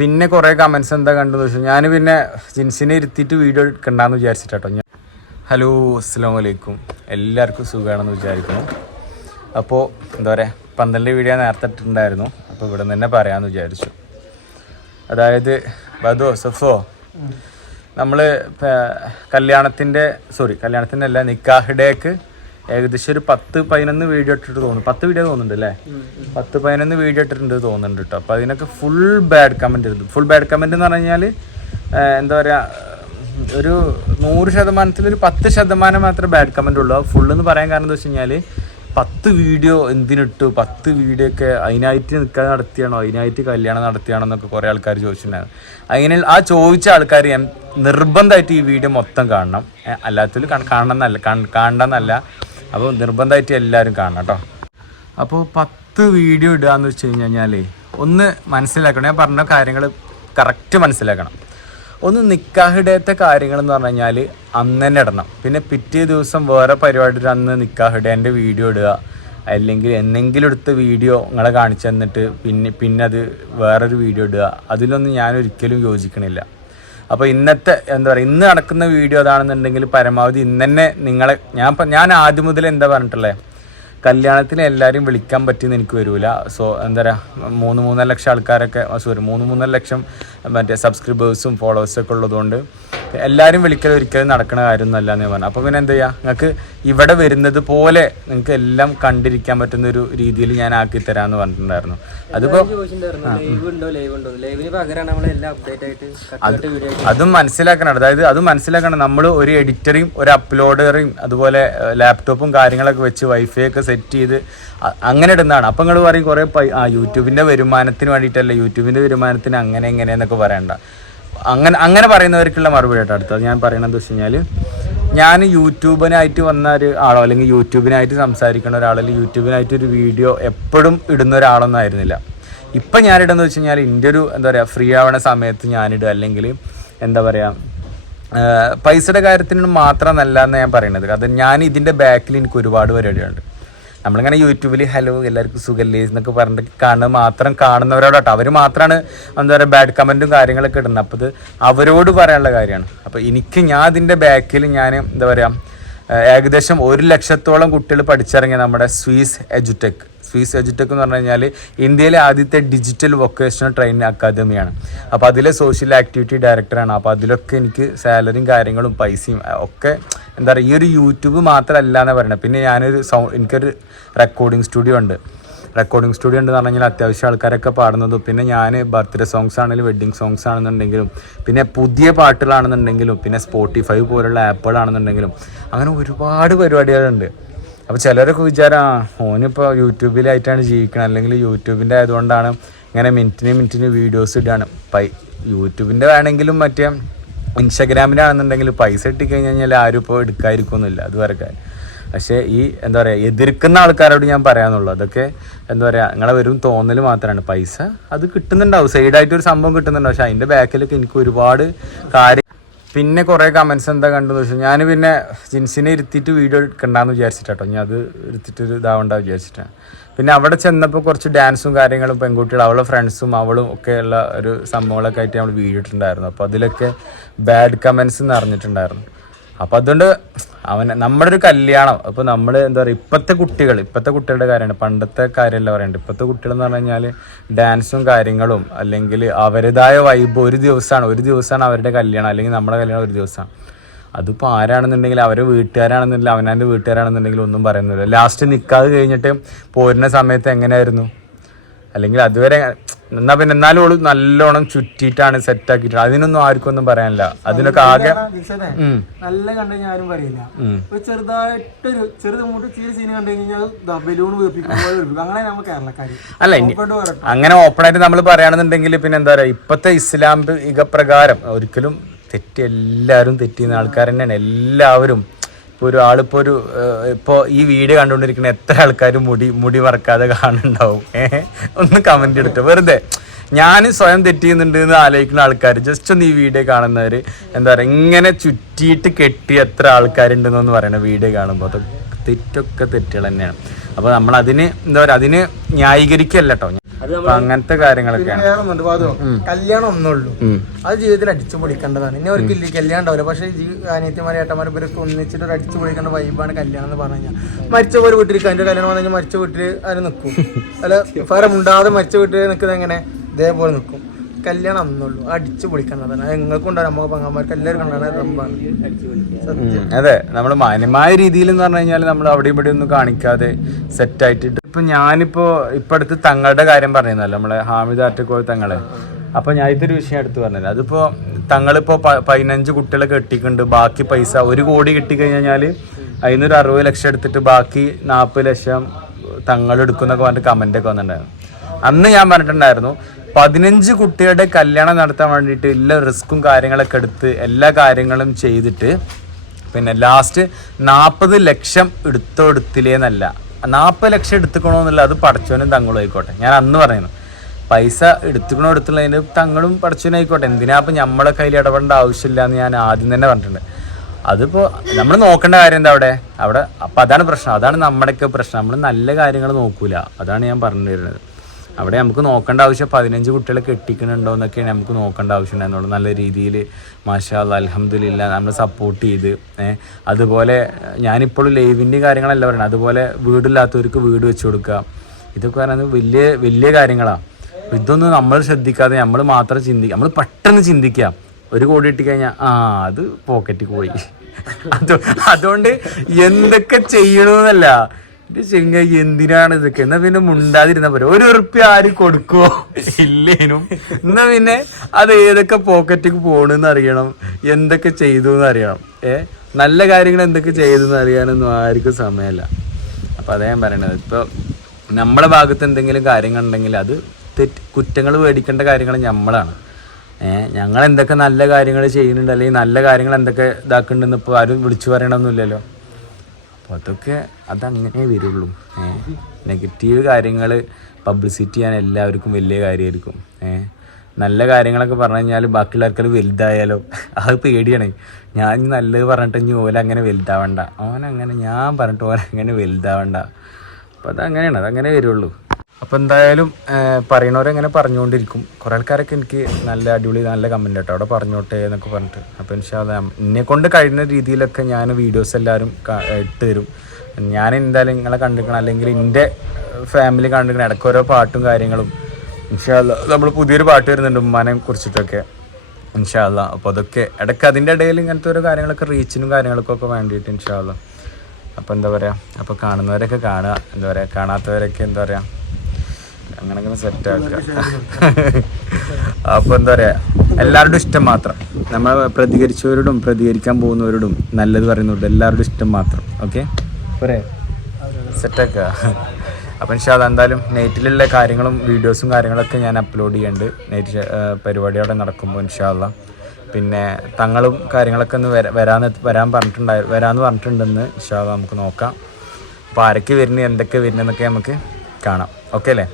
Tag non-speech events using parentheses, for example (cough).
പിന്നെ കുറേ കമൻസ് എന്താ കണ്ടെന്ന് വെച്ചാൽ ഞാൻ പിന്നെ ജിൻസിനെ ഇരുത്തിയിട്ട് വീഡിയോ എടുക്കണ്ടെന്ന് വിചാരിച്ചിട്ടോ ഞാൻ ഹലോ അസ്സാം വലൈക്കും എല്ലാവർക്കും സുഖമാണെന്ന് വിചാരിക്കുന്നു. അപ്പോൾ എന്താ പറയുക പന്ത്രണ്ട് വീഡിയോ നേരത്തെ ഇട്ടിട്ടുണ്ടായിരുന്നു. അപ്പോൾ ഇവിടെ നിന്ന് തന്നെ പറയാമെന്ന് വിചാരിച്ചു. അതായത് ബദോ സഫോ നമ്മൾ കല്യാണത്തിന്റെ സോറി കല്യാണത്തിന്റെ അല്ല നിക്കാഹിടേക്ക് ഏകദേശം ഒരു പത്ത് പതിനൊന്ന് വീഡിയോ ഇട്ടിട്ട് തോന്നുന്നു. പത്ത് വീഡിയോ തോന്നുന്നുണ്ട് അല്ലേ? പത്ത് പതിനൊന്ന് വീഡിയോ ഇട്ടിട്ടുണ്ട് തോന്നുന്നുണ്ട് കേട്ടോ അപ്പോൾ അതിനൊക്കെ ഫുൾ ബാഡ് കമന്റ് ഇരുന്നു ഫുൾ ബാഡ് കമന്റ് എന്ന് പറഞ്ഞു കഴിഞ്ഞാൽ എന്താ പറയുക ഒരു നൂറ് ശതമാനത്തിൽ ഒരു പത്ത് ശതമാനം മാത്രമേ ബാഡ് കമന്റ് ഉള്ളൂ. ഫുൾ എന്ന് പറയാൻ കാരണം എന്താ വെച്ച് കഴിഞ്ഞാൽ പത്ത് വീഡിയോ എന്തിനിട്ടു? പത്ത് വീഡിയോ ഒക്കെ അതിനായിട്ട് നിൽക്കാൻ നടത്തിയാണോ? അതിനായിട്ട് കല്യാണം നടത്തിയാണോ എന്നൊക്കെ കുറേ ആൾക്കാർ ചോദിച്ചിട്ടുണ്ടായിരുന്നു. അങ്ങനെ ആ ചോദിച്ച ആൾക്കാർ ഞാൻ നിർബന്ധമായിട്ട് ഈ വീഡിയോ മൊത്തം കാണണം. അല്ലാത്തതിൽ കാണണം എന്നല്ല കാണണം എന്നല്ല അപ്പോൾ നിർബന്ധമായിട്ട് എല്ലാവരും കാണണം കേട്ടോ അപ്പോൾ പത്ത് വീഡിയോ ഇടുക എന്ന് വെച്ച് കഴിഞ്ഞാൽ ഒന്ന് മനസ്സിലാക്കണം. ഞാൻ പറഞ്ഞ കാര്യങ്ങൾ കറക്റ്റ് മനസ്സിലാക്കണം. ഒന്ന് നിക്കാഹിടയത്തെ കാര്യങ്ങൾ എന്ന് പറഞ്ഞു കഴിഞ്ഞാൽ അന്ന് തന്നെ ഇടണം. പിന്നെ പിറ്റേ ദിവസം വേറെ പരിപാടി അന്ന് നിക്കാഹിടേന്റെ വീഡിയോ ഇടുക. അല്ലെങ്കിൽ എന്തെങ്കിലും എടുത്ത വീഡിയോ നിങ്ങളെ കാണിച്ചു തന്നിട്ട് പിന്നെ പിന്നെ അത് വേറൊരു വീഡിയോ ഇടുക. അതിലൊന്നും ഞാൻ ഒരിക്കലും യോജിക്കണില്ല. അപ്പോൾ ഇന്നത്തെ എന്താ പറയുക ഇന്ന് നടക്കുന്ന വീഡിയോ അതാണെന്നുണ്ടെങ്കിൽ പരമാവധി ഇന്ന് നിങ്ങളെ ഞാൻ ഞാൻ ആദ്യം മുതൽ എന്താ പറഞ്ഞിട്ടുള്ളത് കല്യാണത്തിന് എല്ലാവരും വിളിക്കാൻ പറ്റിയെന്ന് എനിക്ക് വരില്ല സോ എന്താ പറയുക മൂന്ന് മൂന്നര ലക്ഷം ആൾക്കാരൊക്കെ സോറി മൂന്ന് മൂന്നര ലക്ഷം മറ്റേ സബ്സ്ക്രൈബേഴ്സും ഫോളോവേഴ്സും ഒക്കെ ഉള്ളതുകൊണ്ട് എല്ലാവരും വിളിക്കൽ ഒരിക്കലും നടക്കുന്ന കാര്യമൊന്നുമല്ല എന്ന് പറഞ്ഞു. അപ്പോൾ പിന്നെ എന്താ ചെയ്യുക നിങ്ങൾക്ക് ഇവിടെ വരുന്നത് പോലെ നിങ്ങൾക്ക് എല്ലാം കണ്ടിരിക്കാൻ പറ്റുന്ന ഒരു രീതിയിൽ ഞാൻ ആക്കി തരാമെന്ന് പറഞ്ഞിട്ടുണ്ടായിരുന്നു. അതിപ്പോൾ അതും മനസ്സിലാക്കണം. അതായത് അത് മനസ്സിലാക്കണം. നമ്മൾ ഒരു എഡിറ്ററെയും ഒരു അപ്ലോഡറെയും അതുപോലെ ലാപ്ടോപ്പും കാര്യങ്ങളൊക്കെ വെച്ച് വൈഫൈ ഒക്കെ സെറ്റ് ചെയ്ത് അങ്ങനെ ഇടുന്നതാണ്. അപ്പം നിങ്ങൾ പറയും കുറേ ആ യൂട്യൂബിന്റെ വരുമാനത്തിന് വേണ്ടിയിട്ടല്ല യൂട്യൂബിന്റെ വരുമാനത്തിന് അങ്ങനെ എങ്ങനെയെന്നൊക്കെ പറയണ്ട. അങ്ങനെ അങ്ങനെ പറയുന്നവർക്കുള്ള മറുപടി കേട്ടോ അടുത്തത്. ഞാൻ പറയണത് വെച്ച് കഴിഞ്ഞാൽ ഞാൻ യൂട്യൂബിനായിട്ട് വന്ന ഒരു ആളോ അല്ലെങ്കിൽ യൂട്യൂബിനായിട്ട് സംസാരിക്കുന്ന ഒരാളോ അല്ലെങ്കിൽ യൂട്യൂബിനായിട്ട് ഒരു വീഡിയോ എപ്പോഴും ഇടുന്ന ഒരാളൊന്നും ആയിരുന്നില്ല. ഇപ്പം ഞാനിടുന്നത് വെച്ച് കഴിഞ്ഞാൽ എന്റെ ഒരു എന്താ പറയുക ഫ്രീ ആവണ സമയത്ത് ഞാനിടുക അല്ലെങ്കിൽ എന്താ പറയുക പൈസയുടെ കാര്യത്തിന് മാത്രമല്ല എന്ന് ഞാൻ പറയുന്നത് അത് ഞാൻ ഇതിന്റെ ബാക്കിൽ എനിക്ക് ഒരുപാട് പരിപാടികളുണ്ട്. നമ്മളിങ്ങനെ യൂട്യൂബിൽ ഹലോ എല്ലാവർക്കും സുഖല്ലേ? എന്നൊക്കെ പറഞ്ഞിട്ട് കാണുന്നത് മാത്രം കാണുന്നവരോടട്ടോ. അവർ മാത്രമാണ് എന്താ പറയുക ബാഡ് കമന്റും കാര്യങ്ങളൊക്കെ ഇടുന്നത്. അപ്പോൾ ഇത് അവരോട് പറയാനുള്ള കാര്യമാണ്. അപ്പോൾ എനിക്ക് ഞാൻ അതിന്റെ ബാക്കിൽ ഞാൻ എന്താ പറയുക ഏകദേശം ഒരു ലക്ഷത്തോളം കുട്ടികൾ പഠിച്ചിറങ്ങിയ നമ്മുടെ സ്വീസ് എജുടെക് സ്വീസ് എജുടെക് എന്ന് പറഞ്ഞു കഴിഞ്ഞാൽ ഇന്ത്യയിലെ ആദ്യത്തെ ഡിജിറ്റൽ വൊക്കേഷണൽ ട്രെയിനിങ് അക്കാദമിയാണ് അപ്പോൾ അതിലെ സോഷ്യൽ ആക്ടിവിറ്റി ഡയറക്ടറാണ് അപ്പോൾ അതിലൊക്കെ എനിക്ക് സാലറിയും കാര്യങ്ങളും പൈസയും ഒക്കെ എന്താ പറയുക ഈ ഒരു യൂട്യൂബ് മാത്രമല്ല എന്ന് പറയുന്നത് പിന്നെ ഞാനൊരു സൗ എനിക്കൊരു റെക്കോർഡിംഗ് സ്റ്റുഡിയോ ഉണ്ട്. റെക്കോർഡിംഗ് സ്റ്റുഡിയോ ഉണ്ടെന്ന് പറഞ്ഞാൽ അത്യാവശ്യം ആൾക്കാരൊക്കെ പാടുന്നതും പിന്നെ ഞാൻ ബർത്ത്ഡേ സോങ്സ് ആണെങ്കിലും വെഡ്ഡിങ് സോങ്സ് ആണെന്നുണ്ടെങ്കിലും പിന്നെ പുതിയ പാട്ടുകളാണെന്നുണ്ടെങ്കിലും പിന്നെ സ്പോട്ടിഫൈ പോലുള്ള ആപ്പുകളാണെന്നുണ്ടെങ്കിലും അങ്ങനെ ഒരുപാട് പരിപാടികളുണ്ട്. അപ്പോൾ ചിലരൊക്കെ വിചാരം ഓനിപ്പോൾ യൂട്യൂബിലായിട്ടാണ് ജീവിക്കണം അല്ലെങ്കിൽ യൂട്യൂബിന്റെ ആയതുകൊണ്ടാണ് ഇങ്ങനെ മിനിറ്റിന് മിനിറ്റിന് വീഡിയോസ് ഇടുകയാണ് പൈ യൂട്യൂബിന്റെ വേണമെങ്കിലും മറ്റേ ഇൻസ്റ്റാഗ്രാമിലാണെന്നുണ്ടെങ്കിൽ പൈസ ഇട്ടിക്കഴിഞ്ഞ് കഴിഞ്ഞാൽ ആരും ഇപ്പോൾ എടുക്കാതിരിക്കൊന്നുമില്ല. അത് വരക്കാൻ പക്ഷേ ഈ എന്താ പറയുക എതിർക്കുന്ന ആൾക്കാരോട് ഞാൻ പറയാന്നുള്ളൂ അതൊക്കെ എന്താ പറയുക നിങ്ങളെ വെറും തോന്നൽ മാത്രമാണ് പൈസ അത് കിട്ടുന്നുണ്ടാവും. സൈഡായിട്ട് ഒരു സംഭവം കിട്ടുന്നുണ്ടാവും പക്ഷെ അതിന്റെ ബാക്കിലൊക്കെ എനിക്ക് ഒരുപാട് കാര്യം പിന്നെ കുറേ കമൻസ് എന്താ കണ്ടെന്ന് വെച്ചാൽ ഞാൻ പിന്നെ ജിൻസിനെ ഇരുത്തിയിട്ട് വീഡിയോ എടുക്കണ്ടെന്ന് വിചാരിച്ചിട്ടോ ഞാൻ അത് എടുത്തിട്ട് ഒരു ഇതാവണ്ട വിചാരിച്ചിട്ടാണ് പിന്നെ അവിടെ ചെന്നപ്പോൾ കുറച്ച് ഡാൻസും കാര്യങ്ങളും പെൺകുട്ടികൾ അവളെ ഫ്രണ്ട്സും അവളും ഒക്കെ ഉള്ള ഒരു സംഭവങ്ങളൊക്കെ ആയിട്ട് നമ്മൾ വീഡിയോ ഇട്ടിട്ടുണ്ടായിരുന്നു. അപ്പോൾ അതിലൊക്കെ ബാഡ് കമൻസ് നിറഞ്ഞിട്ടുണ്ടായിരുന്നു. അപ്പം അതുകൊണ്ട് അവൻ നമ്മുടെ ഒരു കല്യാണം. അപ്പോൾ നമ്മൾ എന്താ പറയുക ഇപ്പത്തെ കുട്ടികൾ ഇപ്പത്തെ കുട്ടികളുടെ കാര്യമാണ്. പണ്ടത്തെ കാര്യമല്ല പറയുന്നത് ഇപ്പത്തെ കുട്ടികൾ എന്ന് പറഞ്ഞു കഴിഞ്ഞാൽ ഡാൻസും കാര്യങ്ങളും അല്ലെങ്കിൽ അവരുടേതായ വൈബ് ഒരു ദിവസമാണ്. ഒരു ദിവസമാണ് അവരുടെ കല്യാണം. അല്ലെങ്കിൽ നമ്മുടെ കല്യാണം ഒരു ദിവസമാണ്. അതിപ്പോൾ ആരാണെന്നുണ്ടെങ്കിൽ അവരെ വീട്ടുകാരാണെന്നുണ്ടെങ്കിൽ അവനാന്റെ വീട്ടുകാരാണെന്നുണ്ടെങ്കിൽ ഒന്നും പറയുന്നില്ല. ലാസ്റ്റ് നിൽക്കാതെ കഴിഞ്ഞിട്ട് പോരുന്ന സമയത്ത് എങ്ങനെയായിരുന്നു? അല്ലെങ്കിൽ അതുവരെ എന്നാ പിന്നെ എന്നാലും ഓൾ നല്ലോണം ചുറ്റിയിട്ടാണ് സെറ്റ് ആക്കിയിട്ട് അതിനൊന്നും ആർക്കും ഒന്നും പറയാനില്ല. അതിനൊക്കെ ആകെ നല്ല കണ്ടു ഞാനും പറയില്ല. ചെറുതായിട്ടൊരു ചെറുത് മൂട്ട് ചെറിയ സീൻ കണ്ടു കഴിഞ്ഞാൽ ബലൂൺ അങ്ങനെ നമ്മൾ കേരളക്കാര്. അല്ല അങ്ങനെ ഓപ്പൺ ആയിട്ട് നമ്മൾ പറയുകയാണെന്നുണ്ടെങ്കിൽ പിന്നെ എന്താ പറയാ ഇപ്പത്തെ ഇസ്ലാമിക പ്രകാരം ഒരിക്കലും തെറ്റി എല്ലാവരും തെറ്റിയുന്ന ആൾക്കാർ തന്നെയാണ്. എല്ലാവരും ഇപ്പോൾ ഒരാളിപ്പോ ഒരു ഇപ്പോൾ ഈ വീഡിയോ കണ്ടുകൊണ്ടിരിക്കുന്ന എത്ര ആൾക്കാർ മുടി മുടി വറക്കാതെ കാണുന്നുണ്ടാവും? ഏഹ് ഒന്ന് കമന്റ് എടുത്തു? വെറുതെ. ഞാൻ സ്വയം തെറ്റിയുന്നുണ്ട് എന്ന് ആലോചിക്കുന്ന ആൾക്കാർ ജസ്റ്റ് ഒന്ന് ഈ വീഡിയോ കാണുന്നവർ എന്താ പറയുക ഇങ്ങനെ ചുറ്റിയിട്ട് കെട്ടി എത്ര ആൾക്കാരുണ്ടെന്നൊന്ന് പറയണ വീഡിയോ കാണുമ്പോൾ അതൊക്കെ തെറ്റൊക്കെ തെറ്റുകൾ തന്നെയാണ്. അപ്പോൾ നമ്മൾ അതിന് എന്താ പറയുക അതിന് ന്യായീകരിക്കല്ല അങ്ങനത്തെ കാര്യങ്ങളൊക്കെ വേറെ കല്യാണം ഒന്നുള്ളൂ. അത് ജീവിതത്തിൽ അടിച്ചു പൊളിക്കേണ്ടതാണ്. ഇനി അവർക്ക് ഇല്ല കല്യാണം ഉണ്ടാവില്ല. പക്ഷേ അനിയത്തിമാരെ ഏട്ടന്മാരെ ഇവരൊക്കെ ഒന്നിച്ചിട്ട് ഒരു അടിച്ചു പൊളിക്കേണ്ട വൈബാണ് കല്യാണം എന്ന് പറഞ്ഞു കഴിഞ്ഞാൽ. മരിച്ച ഒരു വീട്ടിൽ അതിന്റെ കല്യാണം വന്നു കഴിഞ്ഞാൽ മരിച്ച വീട്ടിൽ അവർ നിൽക്കും. അല്ല ഫലം ഉണ്ടാതെ മരിച്ച വീട്ടിൽ നിൽക്കുന്നത് എങ്ങനെ? ഇതേപോലെ നിൽക്കും. കല്യാണം അന്നുള്ളൂ. അടിച്ചു പൊളിക്കണം അത് നിങ്ങൾക്കും ഉണ്ടാവും. അമ്മ പങ്ങന്മാർക്ക് എല്ലാവരും കണ്ടാണ് റബ്ബാണ് അതെ. നമ്മൾ മാന്യമായ രീതിയിൽ എന്ന് പറഞ്ഞു കഴിഞ്ഞാൽ നമ്മൾ അവിടെ ഇവിടെ ഒന്നും കാണിക്കാതെ സെറ്റ് ആയിട്ട് ഇപ്പൊ ഞാനിപ്പോ ഇപ്പൊ അടുത്ത് തങ്ങളുടെ കാര്യം പറയുന്നല്ലോ നമ്മളെ ഹാമിദ് ആറ്റക്കോൾ തങ്ങളെ. അപ്പൊ ഞാൻ ഇതൊരു വിഷയം എടുത്ത് പറഞ്ഞത് അതിപ്പോ തങ്ങളിപ്പോ പതിനഞ്ച് കുട്ടികളെ കെട്ടിക്കുന്നുണ്ട് ബാക്കി പൈസ ഒരു കോടി കിട്ടിക്കഴിഞ്ഞാൽ അതിനൊരു അറുപത് ലക്ഷം എടുത്തിട്ട് ബാക്കി നാൽപ്പത് ലക്ഷം തങ്ങൾ എടുക്കുന്നൊക്കെ പറഞ്ഞിട്ട് കമന്റ് ഒക്കെ വന്നിട്ടുണ്ടായിരുന്നു. അന്ന് ഞാൻ പറഞ്ഞിട്ടുണ്ടായിരുന്നു പതിനഞ്ച് കുട്ടികളുടെ കല്യാണം നടത്താൻ വേണ്ടിയിട്ട് എല്ലാ റിസ്ക്കും കാര്യങ്ങളൊക്കെ എടുത്ത് എല്ലാ കാര്യങ്ങളും ചെയ്തിട്ട് പിന്നെ ലാസ്റ്റ് നാൽപ്പത് ലക്ഷം എടുത്തോ എടുത്തില്ലേന്നല്ല നാൽപ്പത് ലക്ഷം എടുത്തുക്കണോന്നില്ല അത് പടച്ചോനും തങ്ങളും ആയിക്കോട്ടെ. ഞാൻ അന്ന് പറയുന്നു പൈസ എടുത്തുക്കണോ എടുത്തുള്ളതിന് തങ്ങളും പടച്ചോനും ആയിക്കോട്ടെ. എന്തിനാ അപ്പം നമ്മളെ കയ്യിൽ ഇടപെടേണ്ട ആവശ്യമില്ല എന്ന് ഞാൻ ആദ്യം തന്നെ പറഞ്ഞിട്ടുണ്ട്. അതിപ്പോൾ നമ്മൾ നോക്കേണ്ട കാര്യം എന്താ അവിടെ? അവിടെ അപ്പം അതാണ് പ്രശ്നം. അതാണ് നമ്മുടെയൊക്കെ പ്രശ്നം. നമ്മൾ നല്ല കാര്യങ്ങൾ നോക്കൂല. അതാണ് ഞാൻ പറഞ്ഞു വരുന്നത് അവിടെ നമുക്ക് നോക്കേണ്ട ആവശ്യം പതിനഞ്ച് കുട്ടികളെ കെട്ടിക്കണുണ്ടോ എന്നൊക്കെയാണ് നമുക്ക് നോക്കേണ്ട ആവശ്യം നല്ല രീതിയിൽ മാഷാ അലഹമില്ല നമ്മൾ സപ്പോർട്ട് ചെയ്ത് അതുപോലെ ഞാനിപ്പോഴും ലൈവിന്റെ കാര്യങ്ങളല്ല പറയുന്നത് അതുപോലെ വീടില്ലാത്തവർക്ക് വീട് വെച്ച് കൊടുക്കുക. ഇതൊക്കെ പറയുന്നത് വലിയ വലിയ കാര്യങ്ങളാണ് ഇതൊന്നും നമ്മൾ ശ്രദ്ധിക്കാതെ നമ്മൾ മാത്രം ചിന്തിക്കുക നമ്മൾ പെട്ടെന്ന് ചിന്തിക്കാം. ഒരു കോടി ഇട്ടിക്കഴിഞ്ഞാൽ ആ അത് പോക്കറ്റിൽ പോയി. (laughs) അത് അതുകൊണ്ട് എന്തൊക്കെ ചെയ്യണമെന്നല്ല ഇത് ചെങ്ങ എന്തിനാണ് ഇതൊക്കെ? എന്നാ പിന്നെ മുണ്ടാതിരുന്ന പോലെ ഒരു ഉറുപ്പ്യ ആര് കൊടുക്കുവോ? ഇല്ലേനും. എന്നാ പിന്നെ അത് ഏതൊക്കെ പോക്കറ്റിക്ക് പോണെന്ന് അറിയണം. എന്തൊക്കെ ചെയ്തു എന്ന് അറിയണം. ഏ? നല്ല കാര്യങ്ങൾ എന്തൊക്കെ ചെയ്തു എന്ന് അറിയാനൊന്നും ആർക്കും സമയമല്ല. അപ്പൊ അതേ ഞാൻ പറയണത്. ഇപ്പൊ നമ്മളെ ഭാഗത്ത് എന്തെങ്കിലും കാര്യങ്ങൾ ഉണ്ടെങ്കിൽ അത് തെറ്റ് കുറ്റങ്ങൾ മേടിക്കേണ്ട കാര്യങ്ങൾ നമ്മളാണ് ഏഹ് ഞങ്ങൾ എന്തൊക്കെ നല്ല കാര്യങ്ങൾ ചെയ്യുന്നുണ്ട് അല്ലെങ്കിൽ നല്ല കാര്യങ്ങൾ എന്തൊക്കെ ഇതാക്കുന്നുണ്ടെന്ന് ഇപ്പോൾ ആരും വിളിച്ചു പറയണമെന്നില്ലല്ലോ അപ്പോൾ അതൊക്കെ അതങ്ങനെ വരുള്ളൂ. നെഗറ്റീവ് കാര്യങ്ങൾ പബ്ലിസിറ്റി ചെയ്യാൻ എല്ലാവർക്കും വലിയ കാര്യമായിരിക്കും നല്ല കാര്യങ്ങളൊക്കെ പറഞ്ഞു കഴിഞ്ഞാൽ ബാക്കിയുള്ള ആൾക്കാർ വലുതായാലോ? അത് പേടിയാണ്. ഞാൻ നല്ലത് പറഞ്ഞിട്ട് ഇനി ഓല അങ്ങനെ വലുതാവണ്ട. ഓൻ അങ്ങനെ ഞാൻ പറഞ്ഞിട്ട് ഓൻ വലുതാവണ്ട. അപ്പോൾ അതങ്ങനെയാണ് അതങ്ങനെ വരുള്ളൂ. അപ്പോൾ എന്തായാലും പറയണവരെങ്ങനെ പറഞ്ഞുകൊണ്ടിരിക്കും. കുറേ ആൾക്കാരൊക്കെ എനിക്ക് നല്ല അടിപൊളി നല്ല കമന്റ് കേട്ടോ. അവിടെ പറഞ്ഞോട്ടെ എന്നൊക്കെ പറഞ്ഞിട്ട്. അപ്പോൾ ഇൻഷാല്ല എന്നെ കൊണ്ട് കഴിയുന്ന രീതിയിലൊക്കെ ഞാൻ വീഡിയോസ് എല്ലാവരും ഇട്ട് തരും ഞാൻ എന്തായാലും നിങ്ങളെ കണ്ടിരിക്കണം. അല്ലെങ്കിൽ എന്റെ ഫാമിലി കണ്ടിരിക്കണം. ഇടയ്ക്ക് ഓരോ പാട്ടും കാര്യങ്ങളും. ഇൻഷാല്ല നമ്മൾ പുതിയൊരു പാട്ട് വരുന്നുണ്ട് ഉമ്മാനെ കുറിച്ചിട്ടൊക്കെ. ഇൻഷാല്ല അപ്പോൾ അതൊക്കെ ഇടയ്ക്ക് അതിന്റെ ഇടയിൽ ഇങ്ങനത്തെ ഓരോ കാര്യങ്ങളൊക്കെ റീച്ചിനും കാര്യങ്ങൾക്കും ഒക്കെ വേണ്ടിയിട്ട് ഇൻഷാല്ല അപ്പോൾ എന്താ പറയുക അപ്പോൾ കാണുന്നവരൊക്കെ കാണുക. എന്താ പറയുക കാണാത്തവരൊക്കെ എന്താ പറയുക അങ്ങനെയൊക്കെ സെറ്റ് ആക്കുക. അപ്പോൾ എന്താ പറയുക എല്ലാവരുടെ ഇഷ്ടം മാത്രം. നമ്മൾ പ്രതികരിച്ചവരോടും പ്രതികരിക്കാൻ പോകുന്നവരോടും നല്ലത് പറയുന്നവരോടും എല്ലാവരുടെ ഇഷ്ടം മാത്രം. ഓക്കെ പോരെ? സെറ്റാക്കുക അപ്പം ഇൻഷാല്ല എന്തായാലും നെറ്റിലുള്ള കാര്യങ്ങളും വീഡിയോസും കാര്യങ്ങളൊക്കെ ഞാൻ അപ്ലോഡ് ചെയ്യുന്നുണ്ട് നെറ്റ് പരിപാടി അവിടെ നടക്കുമ്പോൾ ഇൻഷാല്ല പിന്നെ തങ്ങളും കാര്യങ്ങളൊക്കെ ഒന്ന് വരാ വരാന്ന് വരാൻ പറഞ്ഞിട്ടുണ്ടായി വരാമെന്ന് പറഞ്ഞിട്ടുണ്ടെന്ന് ഇൻഷാല്ല നമുക്ക് നോക്കാം. അപ്പോൾ ആരൊക്കെ വരുന്നത് എന്തൊക്കെ വരുന്നതെന്നൊക്കെ നമുക്ക് കാണാം. ഓക്കെ അല്ലേ?